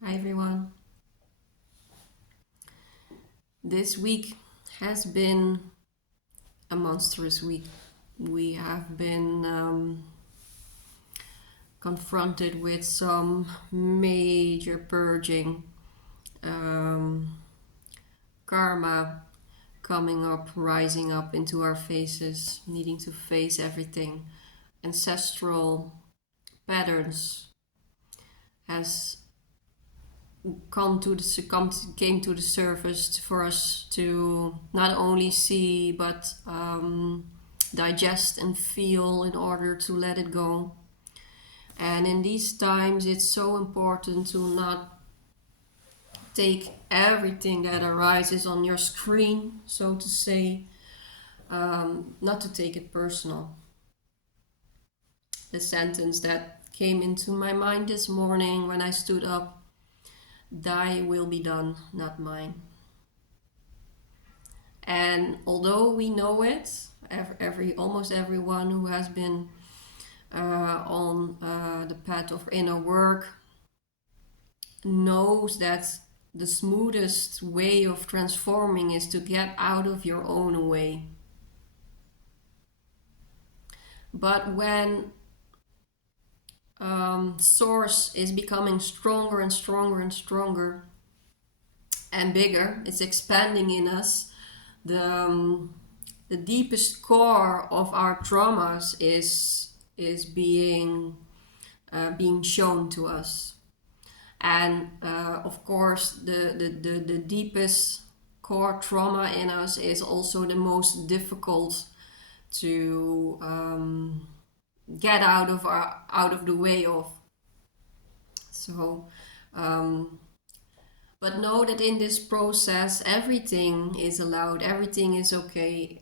Hi everyone. This week has been a monstrous week. We have been confronted with some major purging, um, karma coming up, rising up into our faces, needing to face everything. Ancestral patterns has came to the surface for us to not only see but digest and feel in order to let it go. And in these times, it's so important to not take everything that arises on your screen, so to say, not to take it personal. The sentence that came into my mind this morning when I stood up: Thy will be done, not mine. And although we know it, almost everyone who has been on the path of inner work knows that the smoothest way of transforming is to get out of your own way. But when source is becoming stronger and stronger and stronger and bigger, it's expanding in us, the deepest core of our traumas is being shown to us. And of course, the deepest core trauma in us is also the most difficult to get out of the way of. So, but know that in this process, everything is allowed, everything is okay.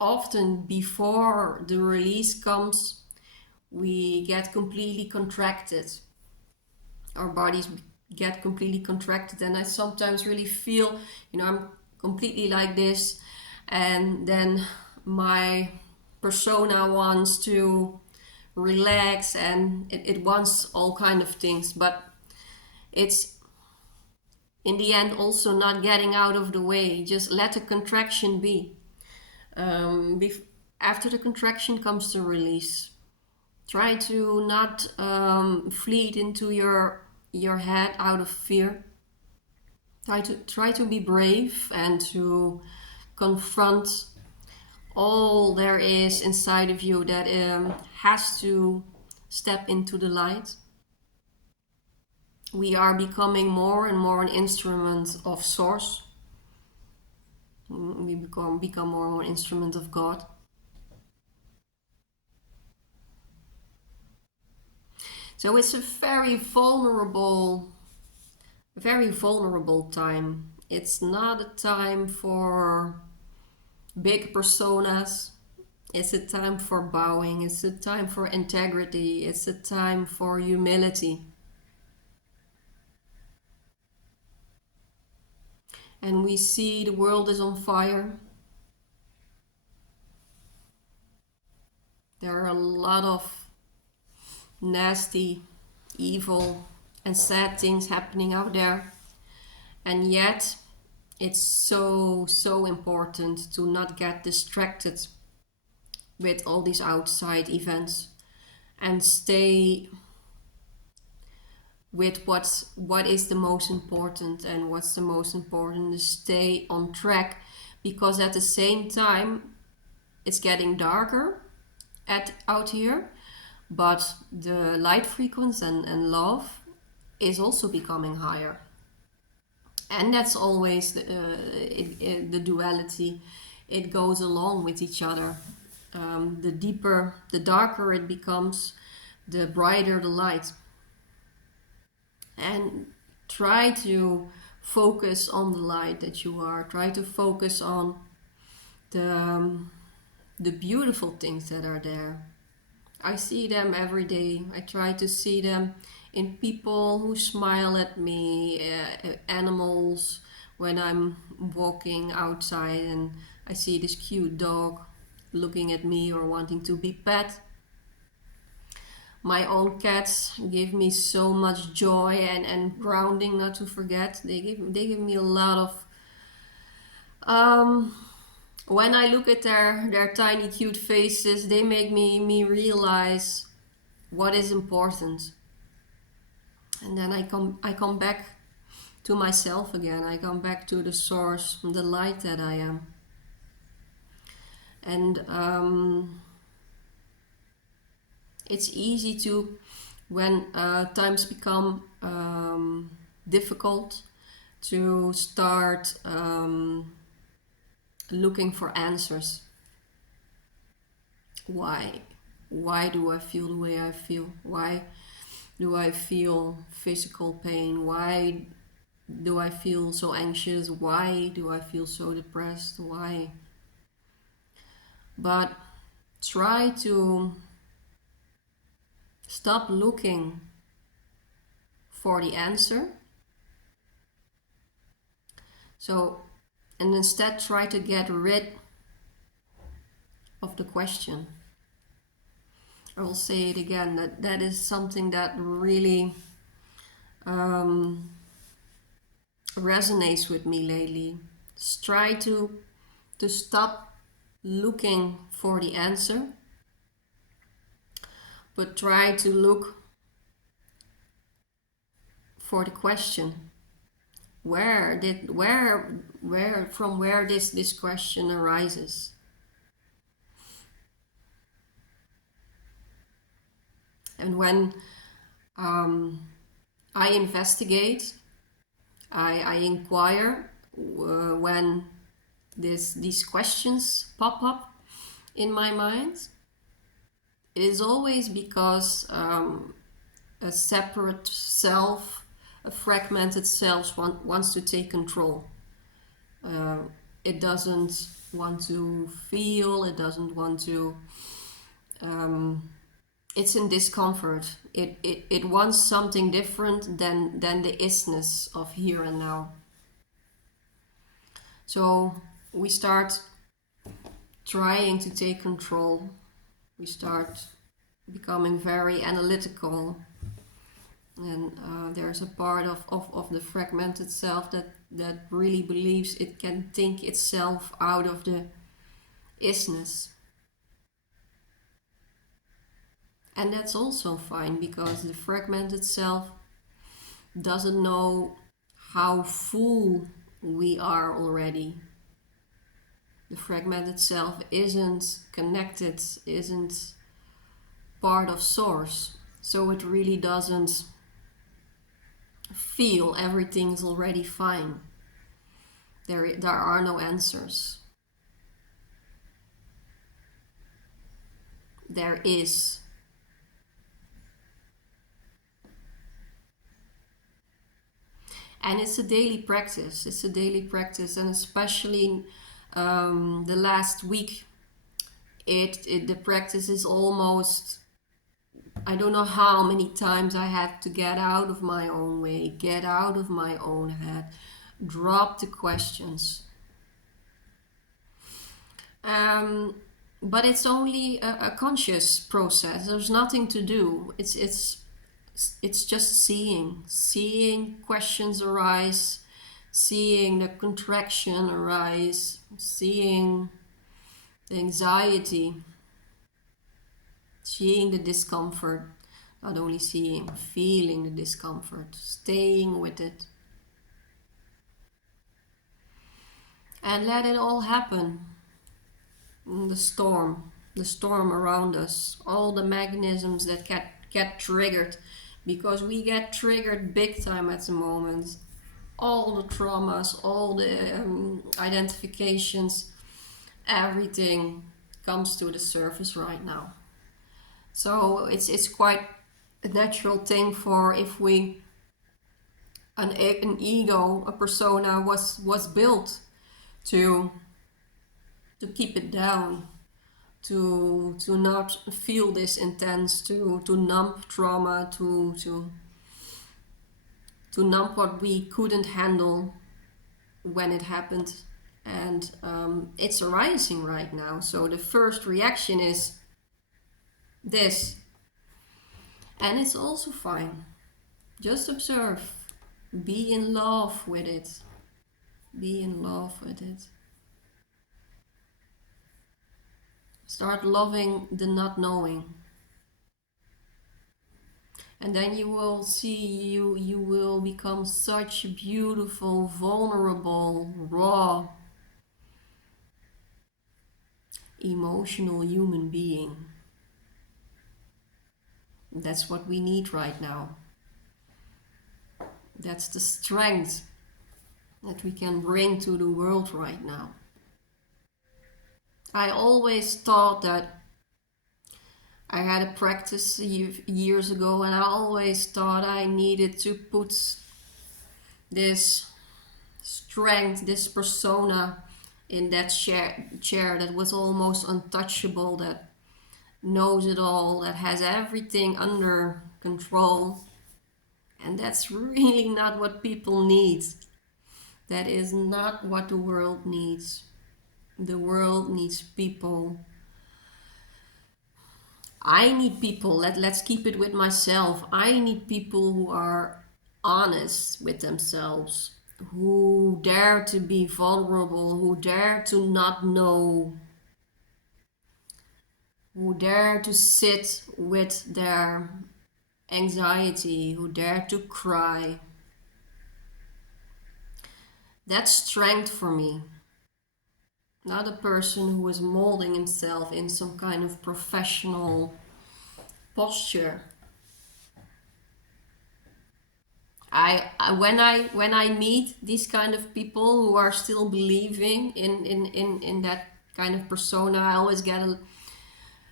Often before the release comes, we get completely contracted. Our bodies get completely contracted, and I sometimes really feel, I'm completely like this, and then my persona wants to relax, and it wants all kind of things, but it's in the end also not getting out of the way. Just let the contraction be. After the contraction comes the release. Try to not flee into your head out of fear. Try to be brave and to confront all there is inside of you that has to step into the light. We are becoming more and more an instrument of Source. We become more and more instrument of God. So it's a very vulnerable time. It's not a time for big personas. It's a time for bowing. It's a time for integrity. It's a time for humility. And we see the world is on fire. There are a lot of nasty, evil, and sad things happening out there. And yet, it's so important to not get distracted with all these outside events and stay with what is the most important. And what's the most important is stay on track, because at the same time it's getting darker out here, but the light frequency and love is also becoming higher. And that's always the duality. It goes along with each other. The darker it becomes, the brighter the light. And try to focus on the light that you are. Try to focus on the beautiful things that are there. I see them every day. I try to see them in people who smile at me, animals, when I'm walking outside and I see this cute dog looking at me or wanting to be pet. My own cats give me so much joy and grounding, not to forget. They give me a lot of um, when I look at their tiny cute faces, they make me realize what is important. And then I come back to myself again. I come back to the source, the light that I am. And it's easy to, when times become difficult, to start looking for answers. Why? Why do I feel the way I feel? Why do I feel physical pain? Why do I feel so anxious? Why do I feel so depressed? Why? But try to stop looking for the answer. So, and instead try to get rid of the question. I will say it again, that is something that really resonates with me lately. Just try to stop looking for the answer, but try to look for the question. Where from where this question arises? And when I investigate, I inquire when these questions pop up in my mind, it is always because a separate self, a fragmented self, wants to take control. It doesn't want to feel, it doesn't want to, it's in discomfort. It wants something different than the isness of here and now. So we start trying to take control. We start becoming very analytical. And there's a part of the fragmented self that really believes it can think itself out of the isness. And that's also fine, because the fragmented self doesn't know how full we are already. The fragmented self isn't connected, isn't part of source. So it really doesn't feel everything's already fine. There are no answers. There is. And it's a daily practice. It's a daily practice, and especially the last week, the practice is almost, I don't know how many times I had to get out of my own way, get out of my own head, drop the questions. But it's only a conscious process. There's nothing to do. It's just seeing questions arise, seeing the contraction arise, seeing the anxiety, seeing the discomfort, not only seeing, feeling the discomfort, staying with it. And let it all happen. The storm around us, all the mechanisms that get triggered, because we get triggered big time at the moment. All the traumas, all the identifications, everything comes to the surface right now. So it's quite a natural thing for, if we, an ego, a persona was built to keep it down, to not feel this intense, to numb trauma, to numb what we couldn't handle when it happened. And it's arising right now. So the first reaction is this. And it's also fine. Just observe. Be in love with it. Be in love with it. Start loving the not knowing. And then you will see you will become such a beautiful, vulnerable, raw, emotional human being. That's what we need right now. That's the strength that we can bring to the world right now. I always thought that I had a practice years ago, and I always thought I needed to put this strength, this persona in that chair that was almost untouchable, that knows it all, that has everything under control. And that's really not what people need. That is not what the world needs. The world needs people. I need people, let's keep it with myself. I need people who are honest with themselves, who dare to be vulnerable, who dare to not know, who dare to sit with their anxiety, who dare to cry. That's strength for me. Not a person who is molding himself in some kind of professional posture. When I meet these kind of people who are still believing in that kind of persona, I always get a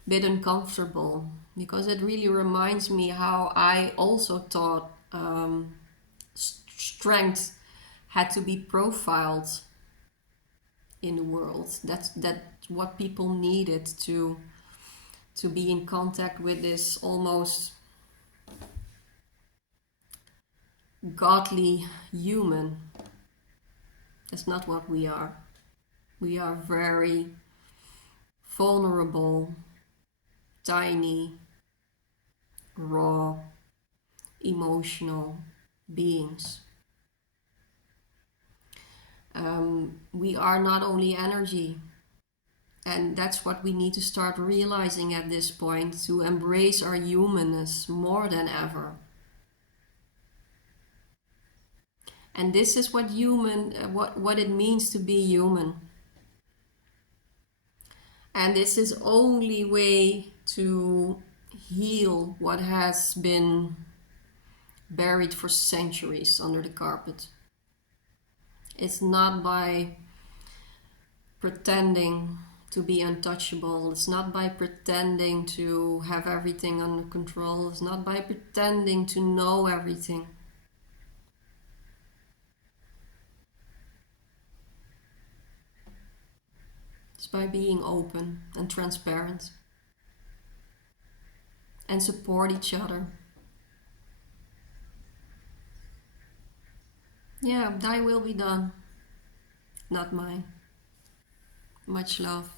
bit uncomfortable, because it really reminds me how I also thought strength had to be profiled in the world. That's what people needed to be in contact with this almost godly human. That's not what we are. We are very vulnerable, tiny, raw, emotional beings. We are not only energy, and that's what we need to start realizing at this point, to embrace our humanness more than ever. And this is what what it means to be human. And this is only way to heal what has been buried for centuries under the carpet. It's not by pretending to be untouchable. It's not by pretending to have everything under control. It's not by pretending to know everything. It's by being open and transparent and support each other. Yeah, thy will be done, not mine. Much love.